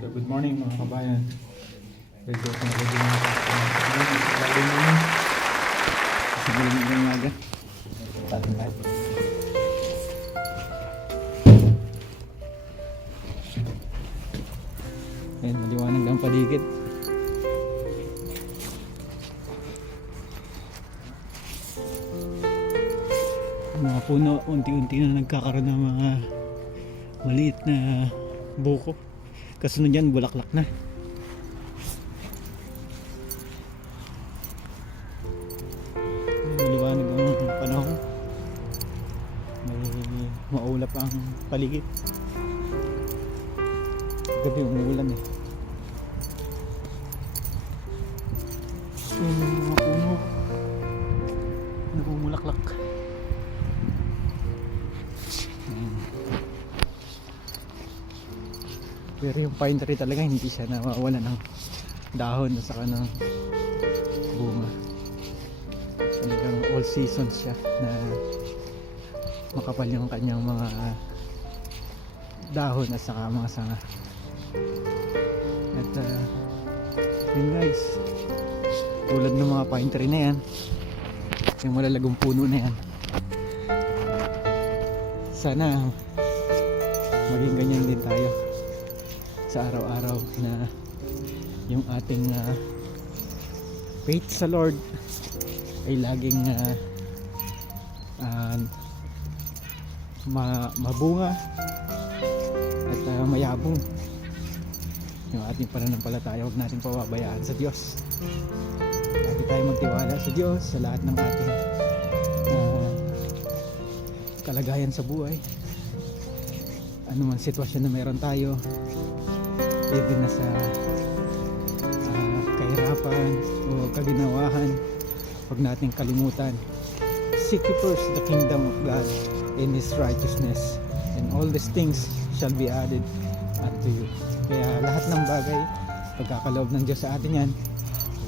Good morning mga kabayan. Ready na sa galing namin. Sa galing ng laga. Tatanggap. Ayan, maliwanag lang paligid. Mga puno, unti-unti na nagkakaroon ng mga maliit na buko. Kasunod yan, bulaklak na. Maliwanag ang panahon. May maulap ang paligid. Gabi umuulan eh. Yung mga puno nabumulaklak. Pero yung pine tree talaga hindi siya nawawala ng dahon at saka ng bunga. Talagang all seasons siya na makapal yung kanyang mga dahon at saka mga sanga. At yun guys, tulad ng mga pine tree na yan, yung malalagong puno na yan, sana maging ganyan din tayo sa araw-araw, na yung ating faith sa Lord ay laging mabunga at mayabong. Yung ating pananampalataya, huwag natin pababayaan sa Diyos. Lagi tayo magtiwala sa Diyos sa lahat ng ating kalagayan sa buhay. Ano man sitwasyon na meron tayo, even na sa kahirapan o kaginawahan, huwag nating kalimutan, seek ye first the kingdom of God and His righteousness, and all these things shall be added unto you. Kaya lahat ng bagay, pagkakaloob ng Diyos sa atin yan,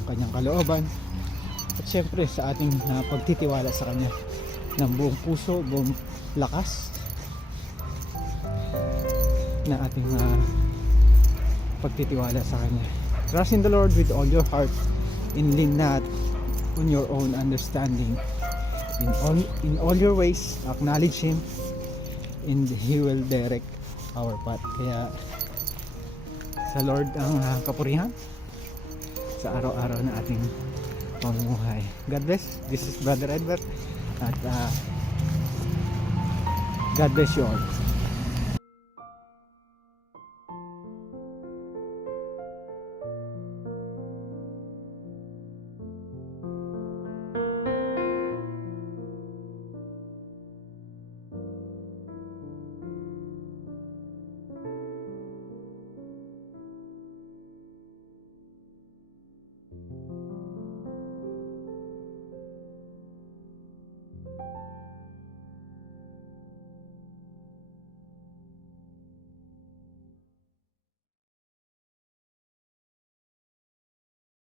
ang kanyang kalooban, at syempre sa ating pagtitiwala sa Kanya ng buong puso, buong lakas na ating pagtitiwala sa Kanya. Trust in the Lord with all your heart and lean not on your own understanding. In all your ways acknowledge Him and He will direct our path. Kaya sa Lord ang kapurihan sa araw-araw na ating pamumuhay. God bless. This is Brother Edward at God bless you all.